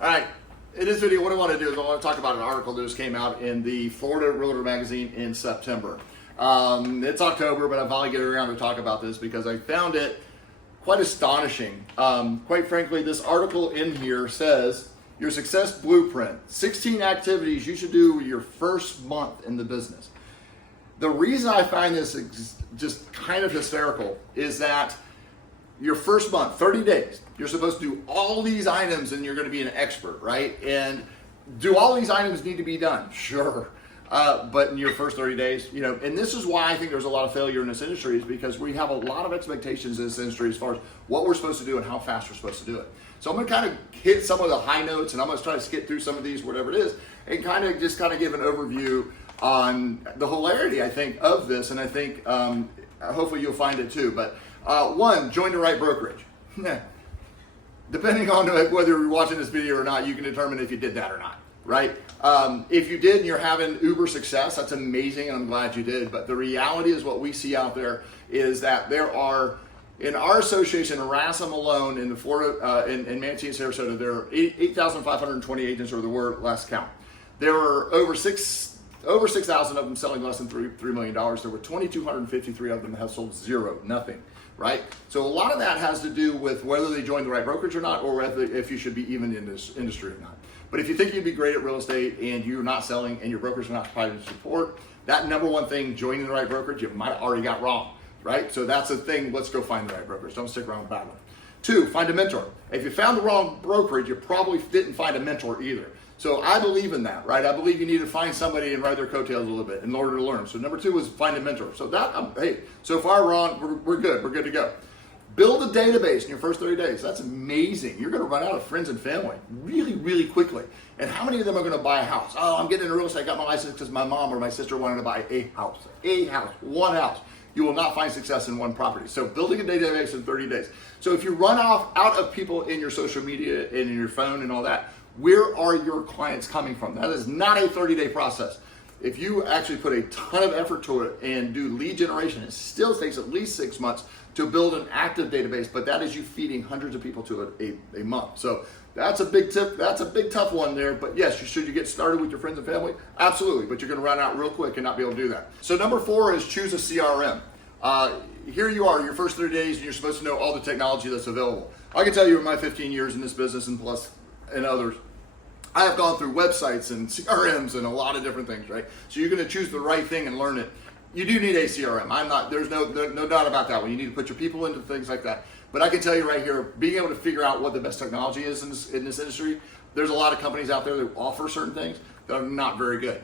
All right, in this video, what I want to do is I want to talk about an article that just came out in the Florida Realtor magazine in September. It's October, but I finally get around to talk about this because I found it quite astonishing. Quite frankly, this article in here says, your success blueprint, 16 activities you should do your first month in the business. The reason I find this just kind of hysterical is that your first month, 30 days, you're supposed to do all these items and you're going to be an expert, right? And do all these items need to be done? Sure. But in your first 30 days, and this is why I think there's a lot of failure in this industry, is because we have a lot of expectations in this industry as far as what we're supposed to do and how fast we're supposed to do it. So I'm going to kind of hit some of the high notes, and I'm going to try to skip through some of these, whatever it is, and kind of give an overview on the hilarity, I think, of this. And I think hopefully you'll find it too. But one, join the right brokerage. Depending on whether you're watching this video or not, you can determine if you did that or not, right? If you did and you're having uber success, that's amazing, and I'm glad you did. But the reality is, what we see out there is that there are, in our association, Rasm alone, in the Florida, in Manatee and Sarasota, there are 8,520 agents, or the word last count. There are over 6,000 of them selling less than $3 million. There were 2,253 of them that have sold zero, nothing, right? So a lot of that has to do with whether they joined the right brokerage or not, or whether if you should be even in this industry or not. But if you think you'd be great at real estate and you're not selling and your broker's not providing support, that number one thing, joining the right brokerage, you might have already got wrong, right? So that's the thing. Let's go find the right brokerage. Don't stick around with bad one. Two, find a mentor. If you found the wrong brokerage, you probably didn't find a mentor either. So I believe in that, right? I believe you need to find somebody and ride their coattails a little bit in order to learn. So number two is find a mentor. So that, hey, so far we're good. We're good to go. Build a database in your first 30 days. That's amazing. You're going to run out of friends and family really, really quickly. And how many of them are going to buy a house? Oh, I'm getting into real estate. I got my license because my mom or my sister wanted to buy a house, one house. You will not find success in one property. So building a database in 30 days. So if you run out of people in your social media and in your phone and all that, where are your clients coming from? That is not a 30-day process. If you actually put a ton of effort to it and do lead generation, it still takes at least 6 months to build an active database, but that is you feeding hundreds of people to a month. So that's a big tip. That's a big tough one there. But yes, should you get started with your friends and family? Absolutely, but you're gonna run out real quick and not be able to do that. So number four is choose a CRM. Here you are, your first 30 days, and you're supposed to know all the technology that's available. I can tell you in my 15 years in this business and plus and others, I have gone through websites and CRMs and a lot of different things, right? So you're going to choose the right thing and learn it. You do need a CRM. There's no doubt about that one. You need to put your people into things like that. But I can tell you right here, being able to figure out what the best technology is in this industry, there's a lot of companies out there that offer certain things that are not very good.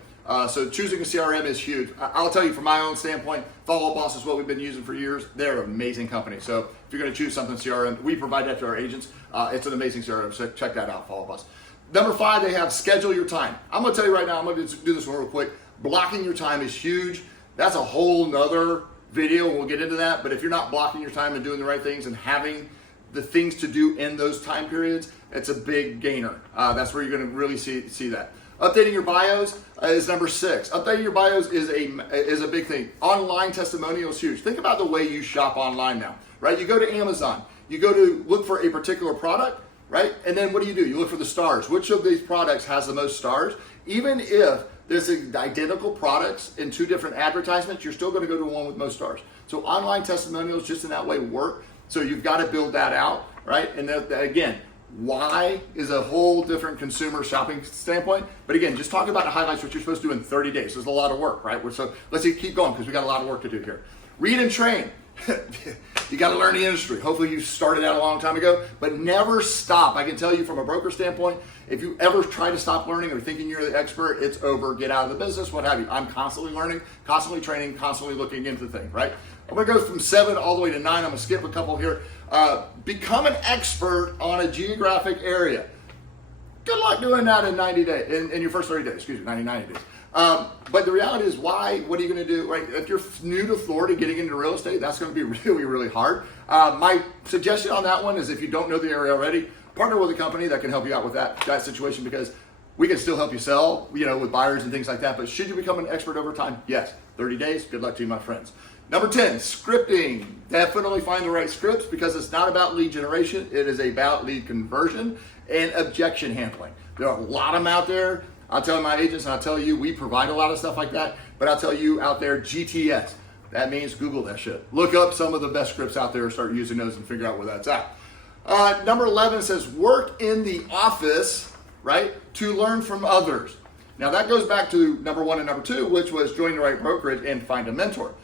So choosing a CRM is huge. I'll tell you from my own standpoint, Follow Up Boss is what we've been using for years. They're an amazing company. So if you're going to choose something CRM, we provide that to our agents. It's an amazing CRM. So check that out, Follow Up Boss. Number five, they have schedule your time. I'm going to tell you right now, I'm going to do this one real quick. Blocking your time is huge. That's a whole nother video, and we'll get into that. But if you're not blocking your time and doing the right things and having the things to do in those time periods, it's a big gainer. That's where you're going to really see that. Updating your bios is number six. Updating your bios is a big thing. Online testimonial is huge. Think about the way you shop online now, right? You go to Amazon. You go to look for a particular product, right? And then what do? You look for the stars. Which of these products has the most stars? Even if there's identical products in two different advertisements, you're still going to go to one with most stars. So online testimonials just in that way work. So you've got to build that out, right? And again, why is a whole different consumer shopping standpoint. But again, just talk about the highlights, what you're supposed to do in 30 days. There's a lot of work, right? So let's keep going because we got a lot of work to do here. Read and train. You got to learn the industry. Hopefully you started out a long time ago, but never stop. I can tell you from a broker standpoint, if you ever try to stop learning or thinking you're the expert, it's over. Get out of the business, what have you. I'm constantly learning, constantly training, constantly looking into things, right? I'm going to go from 7 all the way to 9. I'm going to skip a couple here. Become an expert on a geographic area. Good luck doing that in 90 days, in your first 30 days, 90 days. But the reality is, what are you going to do, right? If you're new to Florida, getting into real estate, that's going to be really, really hard. My suggestion on that one is, if you don't know the area already, partner with a company that can help you out with that situation, because we can still help you sell, with buyers and things like that. But should you become an expert over time? Yes. 30 days, good luck to you, my friends. Number 10, scripting. Definitely find the right scripts because it's not about lead generation. It is about lead conversion and objection handling. There are a lot of them out there. I'll tell my agents and I'll tell you, we provide a lot of stuff like that, but I'll tell you out there, GTS. That means Google that shit. Look up some of the best scripts out there and start using those and figure out where that's at. Number 11 says work in the office, right, to learn from others. Now that goes back to number 1 and number 2, which was join the right brokerage and find a mentor.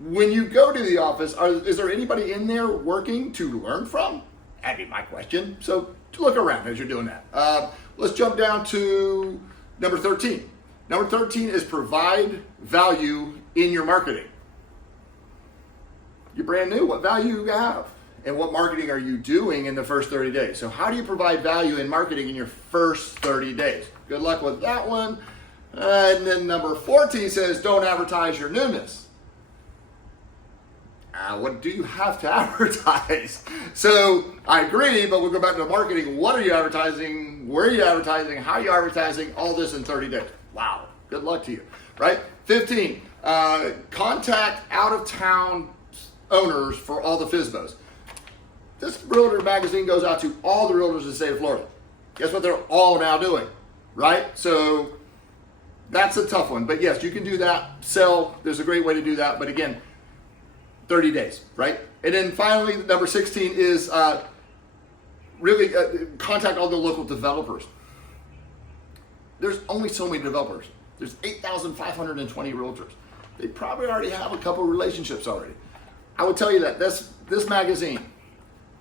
When you go to the office, is there anybody in there working to learn from? That'd be my question. So look around as you're doing that. Let's jump down to number 13. Number 13 is provide value in your marketing. You're brand new. What value do you have? And what marketing are you doing in the first 30 days? So how do you provide value in marketing in your first 30 days? Good luck with that one. And then number 14 says don't advertise your newness. What do you have to advertise? So I agree, but we'll go back to marketing. What are you advertising? Where are you advertising? How are you advertising? All this in 30 days. Wow. Good luck to you, right? 15, contact out-of-town owners for all the FSBOs. This Realtor magazine goes out to all the realtors in the state of Florida. Guess what they're all now doing, right? So that's a tough one. But yes, you can do that. Sell. There's a great way to do that. But again, 30 days, right? And then finally, number 16 is really contact all the local developers. There's only so many developers. There's 8,520 realtors. They probably already have a couple relationships already. I would tell you that this magazine,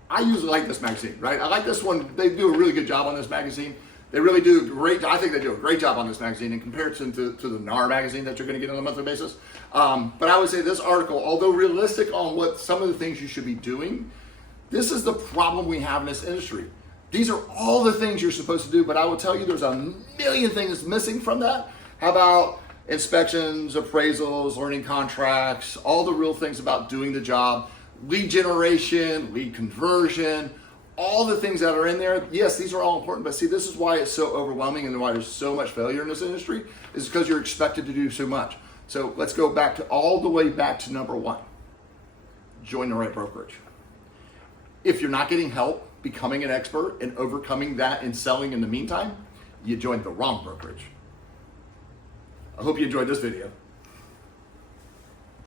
I usually like this magazine, right? I like this one. They do a really good job on this magazine. They really do great. I think they do a great job on this magazine in comparison to the NAR magazine that you're going to get on a monthly basis. But I would say this article, although realistic on what some of the things you should be doing, this is the problem we have in this industry. These are all the things you're supposed to do, but I will tell you there's a million things missing from that. How about inspections, appraisals, learning contracts, all the real things about doing the job, lead generation, lead conversion, all the things that are in there. Yes, these are all important, but see, this is why it's so overwhelming and why there's so much failure in this industry is because you're expected to do so much. So let's go back to all the way back to number 1. Join the right brokerage. If you're not getting help becoming an expert and overcoming that and selling in the meantime, you joined the wrong brokerage. I hope you enjoyed this video.